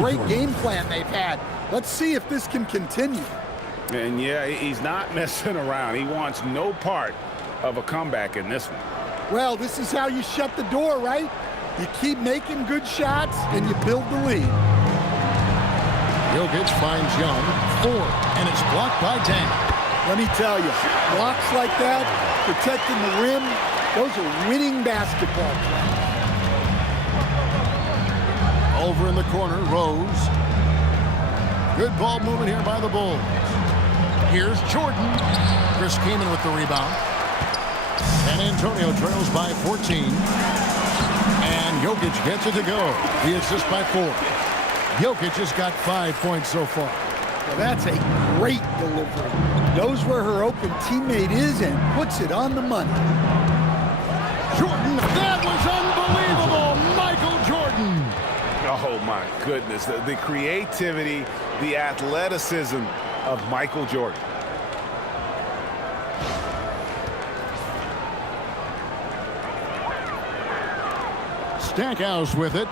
great game plan they've had. Let's see if this can continue. And yeah, he's not messing around. He wants no part of a comeback in this one. Well, this is how you shut the door, right? You keep making good shots and you build the lead. Jokic finds Young, 4, and it's blocked by Deng. Let me tell you, blocks like that, protecting the rim, those are winning basketball plays. Over in the corner, Rose. Good ball movement here by the Bulls. Here's Jordan. Chris Kaman with the rebound. San Antonio trails by 14. And Jokic gets it to go. The assist by 4. Jokic has got 5 points so far. Well, that's a great delivery. Knows where her open teammate is and puts it on the money. Jordan, that was unbelievable. Michael Jordan. Oh, my goodness. The creativity, the athleticism of Michael Jordan. Stackhouse with it.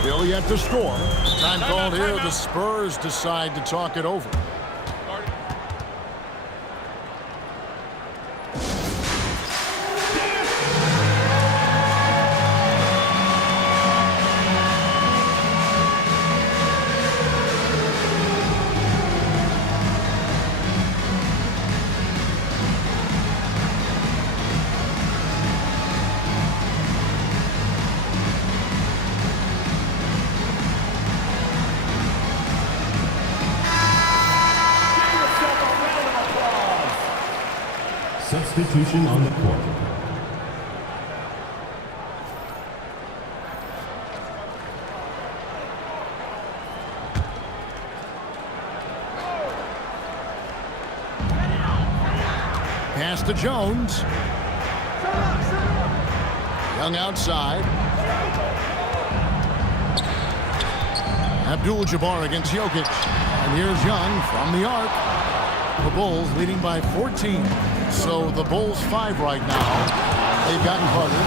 Still yet to score. Time called here. The Spurs decide to talk it over. Substitution on the court. Pass to Jones. Young outside. Abdul-Jabbar against Jokic. And here's Young from the arc. The Bulls leading by 14. So the Bulls 5 right now. They've gotten harder.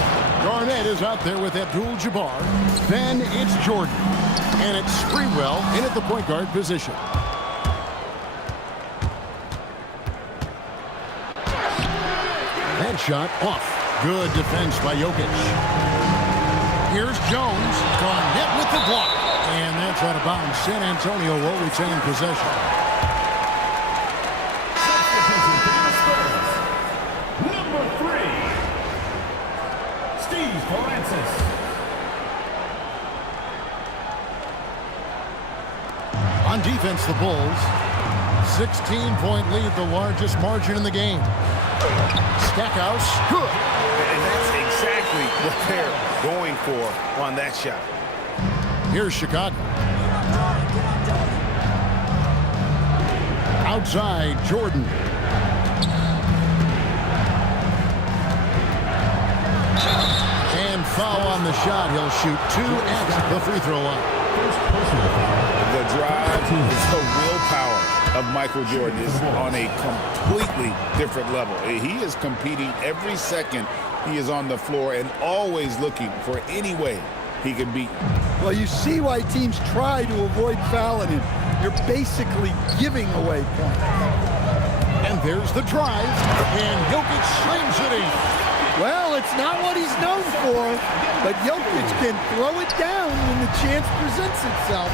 Garnett is out there with Abdul-Jabbar. Then it's Jordan. And it's Sprewell in at the point guard position. That shot off. Good defense by Jokic. Here's Jones. Garnett with the block. And that's out of bounds. San Antonio will retain possession. On defense, the Bulls. 16-point lead, the largest margin in the game. Stackhouse, good. And that's exactly what they're going for on that shot. Here's Chicago. Outside, Jordan. And foul on the shot. He'll shoot 2 at the free throw line. The drive, the willpower of Michael Jordan is on a completely different level. He is competing every second he is on the floor and always looking for any way he can beat you. Well, you see why teams try to avoid fouling him. You're basically giving away points. And there's the drive, and Jokic slams it in. Well, it's not what he's known for, but Jokic can throw it down when the chance presents itself.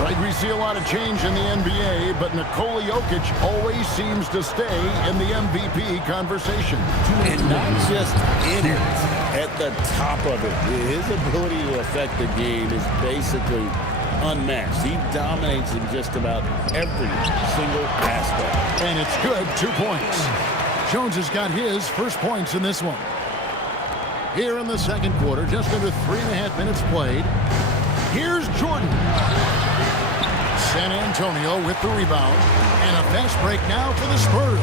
Right, we see a lot of change in the NBA, but Nikola Jokic always seems to stay in the MVP conversation. And not just in it, at the top of it. His ability to affect the game is basically unmatched. He dominates in just about every single aspect. And it's good, 2 points. Jones has got his first points in this one. Here in the second quarter, just under 3.5 minutes played. Here's Jordan. San Antonio with the rebound. And a fast break now for the Spurs.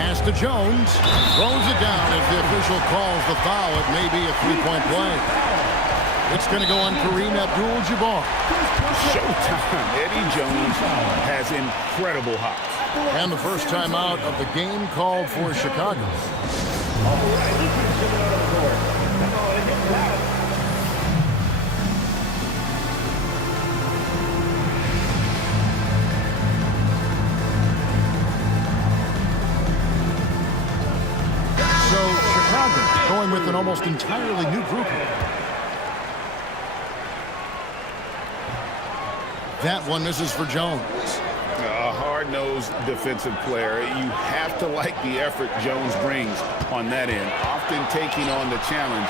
Pass to Jones. Throws it down. If the official calls the foul, it may be a 3-point play. It's going to go on Kareem Abdul-Jabbar. Showtime. Eddie Jones has incredible hops. And the first time out of the game called for Chicago. going with an almost entirely new group here. That one misses for Jones. A hard-nosed defensive player. You have to like the effort Jones brings on that end, often taking on the challenge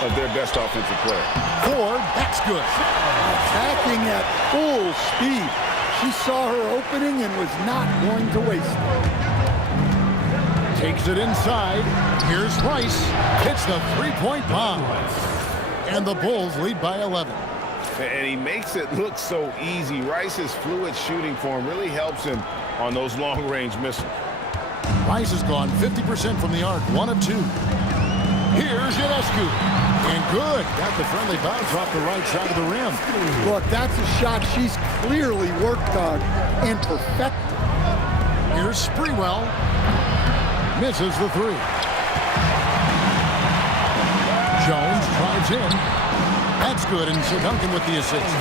of their best offensive player. Ford, that's good. Attacking at full speed. She saw her opening and was not going to waste it. Takes it inside. Here's Rice. Hits the three-point bomb. And the Bulls lead by 11. And he makes it look so easy. Rice's fluid shooting form really helps him on those long-range missiles. Rice has gone 50% from the arc, 1 of 2. Here's Ionescu. And good. Got the friendly bounce off the right side of the rim. Look, that's a shot she's clearly worked on and perfected. Here's Sprewell. Misses the 3. Jones drives in. That's good, and so Duncan with the assist.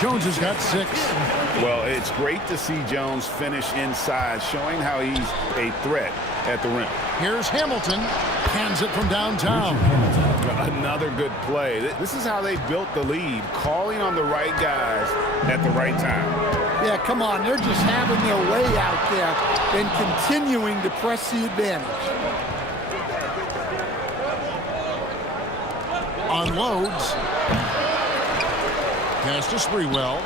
Jones has got 6. Well, it's great to see Jones finish inside, showing how he's a threat at the rim. Here's Hamilton. Hands it from downtown. Another good play. This is how they built the lead, calling on the right guys at the right time. Yeah, come on. They're just having their way out there and continuing to press the advantage. Unloads. Pass to Sprewell.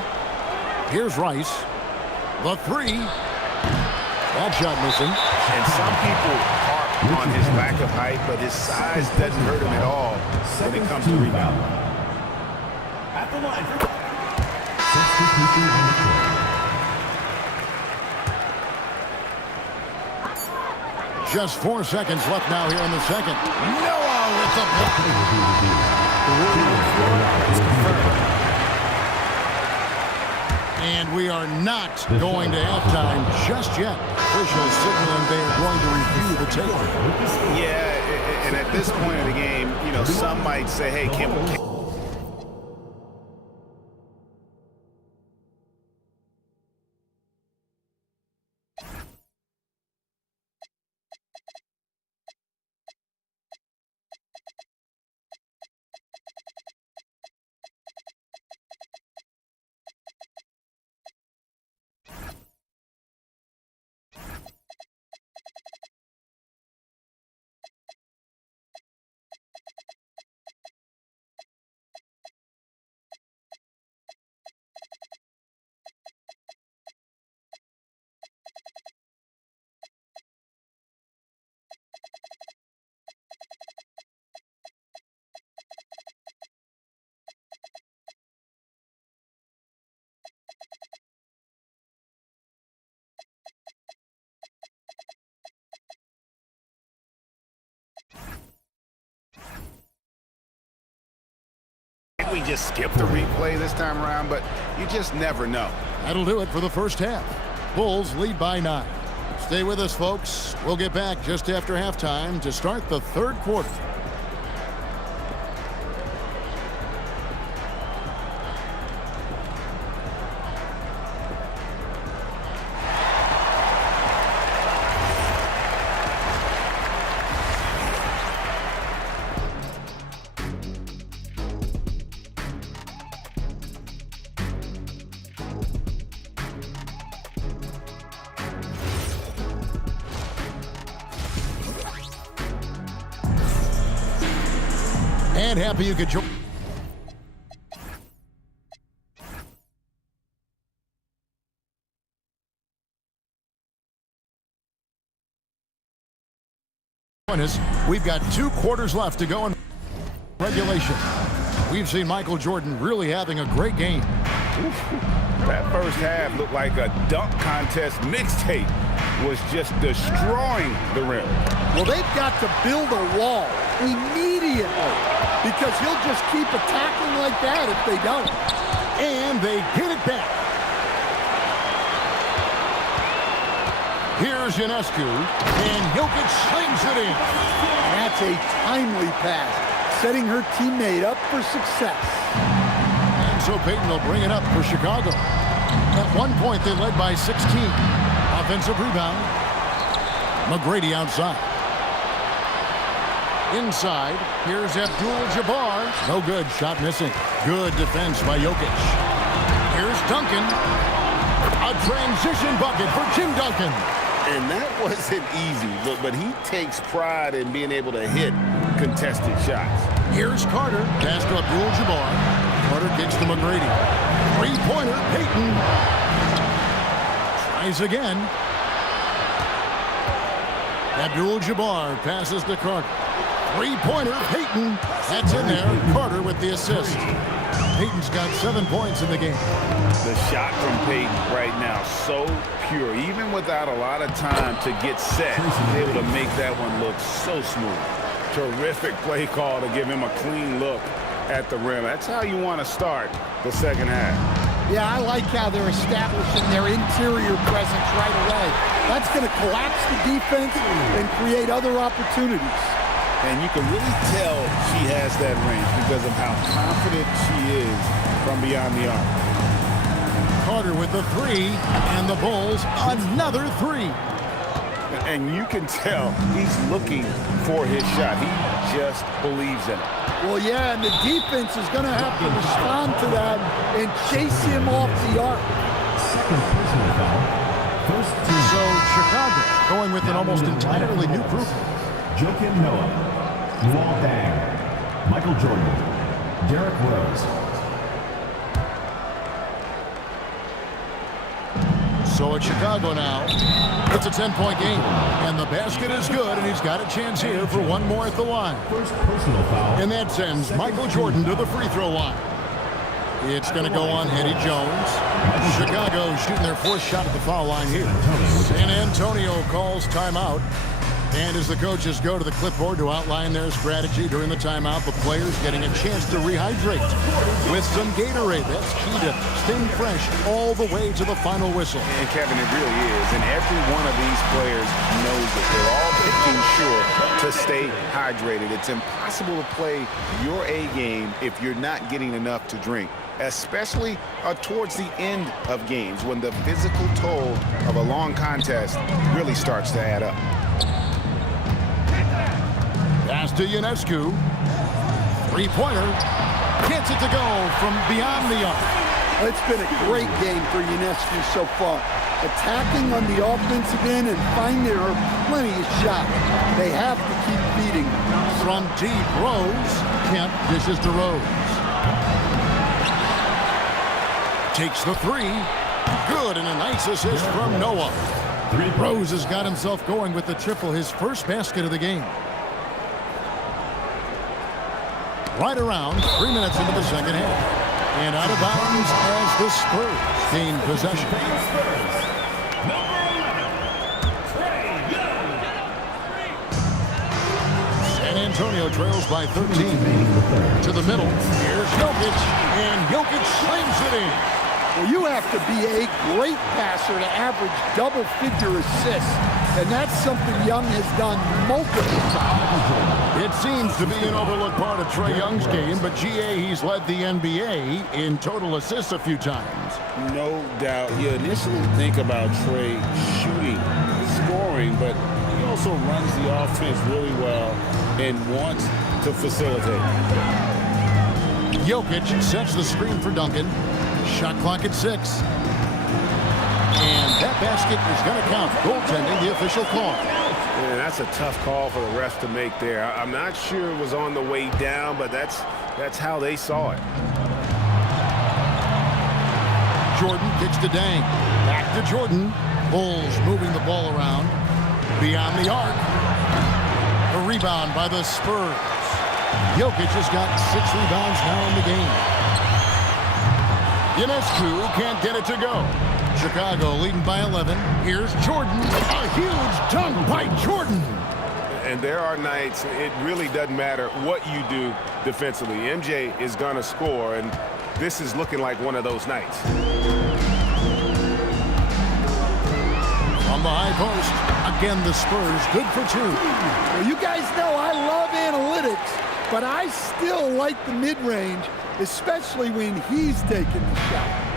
Here's Rice. The 3. That shot missing. And some people harp on his lack of height, but his size doesn't hurt him at all when it comes to rebounding. At the line. Substitution on the court. Just 4 seconds left now here in the second. Noah with the block. And we are not going to halftime just yet. Officials signaling they are going to review the tape. Yeah, and at this point of the game, you know, some might say, hey, can we just skip the replay this time around? But you just never know. That'll do it for the first half. Bulls lead by 9. Stay with us, folks. We'll get back just after halftime to start the third quarter. And happy you could join us. We've got 2 quarters left to go in regulation. We've seen Michael Jordan really having a great game. That first half looked like a dunk contest mixtape. Was just destroying the rim. Well, they've got to build a wall immediately because he'll just keep attacking like that if they don't. And they get it back. Here's Ionescu, and Jokic slings it in. That's a timely pass, setting her teammate up for success. And so Payton will bring it up for Chicago. At one point, they led by 16. Offensive rebound. McGrady outside. Inside, here's Abdul-Jabbar. No good, shot missing. Good defense by Jokic. Here's Duncan. A transition bucket for Tim Duncan. And that wasn't easy, but he takes pride in being able to hit contested shots. Here's Carter. Pass to Abdul-Jabbar. Carter kicks to McGrady. Three-pointer, Payton. Tries again. Abdul-Jabbar passes to Carter. Three-pointer, Payton. That's in there. Carter with the assist. Payton's got 7 points in the game. The shot from Payton right now, so pure. Even without a lot of time to get set, he's able to make that one look so smooth. Terrific play call to give him a clean look at the rim. That's how you want to start the second half. Yeah, I like how they're establishing their interior presence right away. That's going to collapse the defense and create other opportunities. And you can really tell she has that range because of how confident she is from beyond the arc. Carter with the three, and the Bulls another three. And you can tell he's looking for his shot. He just believes in it. Well, yeah, and the defense is going to have to respond to that and chase him off the arc. Second personal foul. First team. So Chicago going with an almost entirely new group. Joakim Noah, Luol Deng, Michael Jordan, Derrick Rose. So it's Chicago now. It's a 10-point game, and the basket is good, and he's got a chance here for one more at the line. First personal foul. And that sends Michael Jordan to the free throw line. It's going to go on Eddie Jones. Chicago shooting their fourth shot at the foul line here. San Antonio calls timeout. And as the coaches go to the clipboard to outline their strategy during the timeout, the players getting a chance to rehydrate with some Gatorade. That's key to staying fresh all the way to the final whistle. And Kevin, it really is. And every one of these players knows that they're all making sure to stay hydrated. It's impossible to play your A game if you're not getting enough to drink, especially towards the end of games when the physical toll of a long contest really starts to add up. Pass to Ionescu. Three-pointer. Gets it to go from beyond the arc. It's been a great game for Ionescu so far. Attacking on the offensive end and finding there are plenty of shots. They have to keep feeding. From deep, Rose. Kemp dishes to Rose. Takes the three. Good, and a nice assist from Noah. Rose has got himself going with the triple, his first basket of the game. Right around 3 minutes into the second half. And out of bounds as the Spurs gain possession. San Antonio trails by 13. To the middle. Here's Jokic. And Jokic slams it in. Well, you have to be a great passer to average double-figure assists. And that's something Young has done multiple times. It seems to be an overlooked part of Trae Young's game, but GA, he's led the NBA in total assists a few times. No doubt. You initially think about Trae shooting, scoring, but he also runs the offense really well and wants to facilitate. Jokic sets the screen for Duncan. Shot clock at 6. And that basket is going to count. Goaltending, the official call. Yeah, that's a tough call for the refs to make there. I'm not sure it was on the way down, but that's how they saw it. Jordan kicks to Deng. Back to Jordan. Bulls moving the ball around. Beyond the arc. A rebound by the Spurs. Jokic has got 6 rebounds now in the game. Ionescu can't get it to go. Chicago leading by 11. Here's Jordan. A huge dunk by Jordan. And there are nights, it really doesn't matter what you do defensively. MJ is going to score, and this is looking like one of those nights. On the high post, again the Spurs, good for 2. Well, you guys know I love analytics, but I still like the mid-range, especially when he's taking the shot.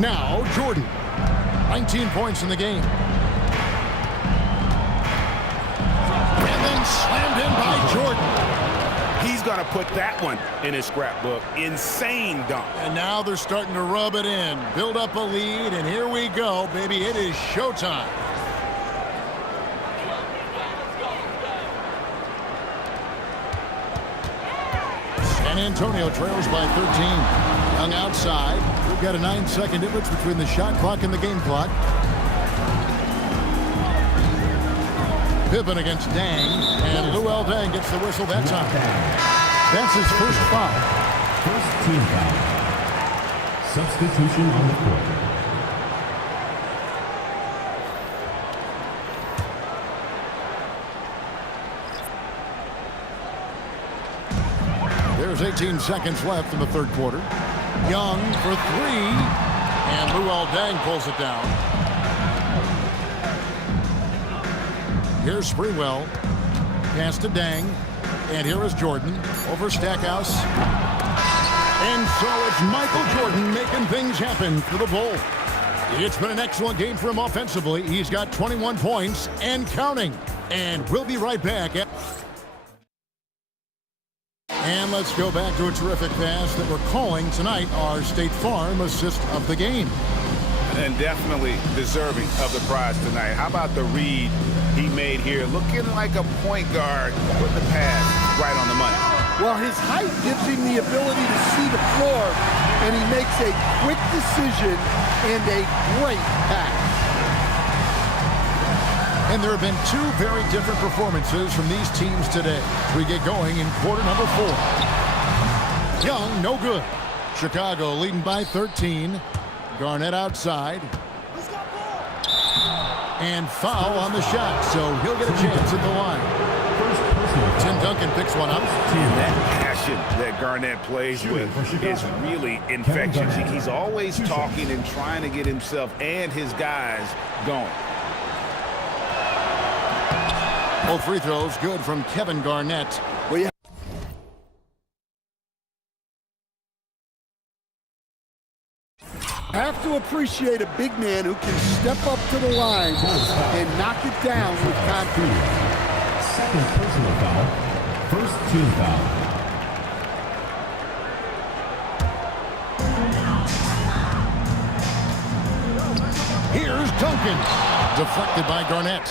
Now, Jordan. 19 points in the game. He's going to put that one in his scrapbook. Insane dunk. And now they're starting to rub it in, build up a lead, and here we go, baby. It is showtime. San Antonio trails by 13. Young outside. We've got a 9-second difference between the shot clock and the game clock. Pippen against Dang, and Luol Deng gets the whistle that time. That's his first foul. First team foul. Substitution on the court. There's 18 seconds left in the third quarter. Young for three, and Luol Deng pulls it down. Here's Sprewell. Pass to Dang. And here is Jordan over Stackhouse. And so it's Michael Jordan making things happen for the Bull. It's been an excellent game for him offensively. He's got 21 points and counting. And we'll be right back. And let's go back to a terrific pass that we're calling tonight our State Farm assist of the game. And definitely deserving of the prize tonight. How about the read he made here? Looking like a point guard, put the pass right on the money. Well, his height gives him the ability to see the floor, and he makes a quick decision and a great pass. And there have been two very different performances from these teams today. We get going in quarter number 4. Young, no good. Chicago leading by 13. Garnett outside. And foul on the shot, so he'll get a chance at the line. Tim Duncan picks one up. That passion that Garnett plays with is really infectious. He's always talking and trying to get himself and his guys going. Both free throws good from Kevin Garnett. Have to appreciate a big man who can step up to the line and knock it down with confidence. Second personal foul. First team foul. Here's Duncan. Deflected by Garnett.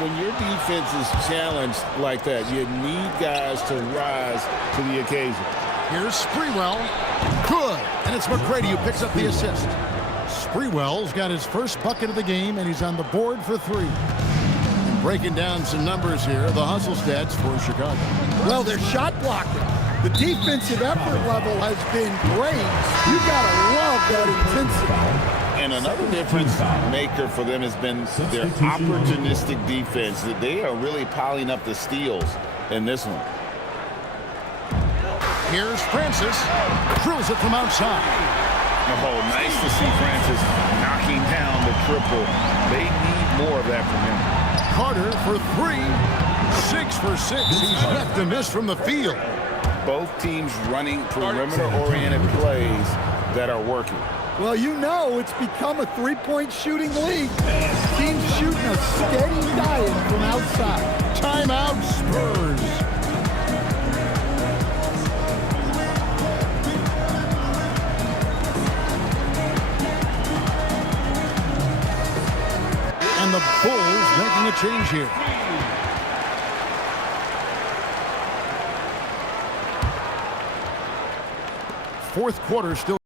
When your defense is challenged like that, you need guys to rise to the occasion. Here's Sprewell. Good. And it's McGrady who picks up the assist. Sprewell's got his first bucket of the game, and he's on the board for 3. And breaking down some numbers here, the hustle stats for Chicago. Well, they're shot blocking. The defensive effort level has been great. You gotta love that intensity. And another difference maker for them has been their opportunistic defense. They are really piling up the steals in this one. Here's Francis. Drills it from outside. Oh, nice to see Francis knocking down the triple. They need more of that from him. Carter for 3. 6 for 6. He's yet to miss from the field. Both teams running perimeter-oriented plays that are working. Well, you know it's become a three-point shooting league. Teams shooting a steady diet from outside. Timeout Spurs. And the Bulls making a change here. Fourth quarter still.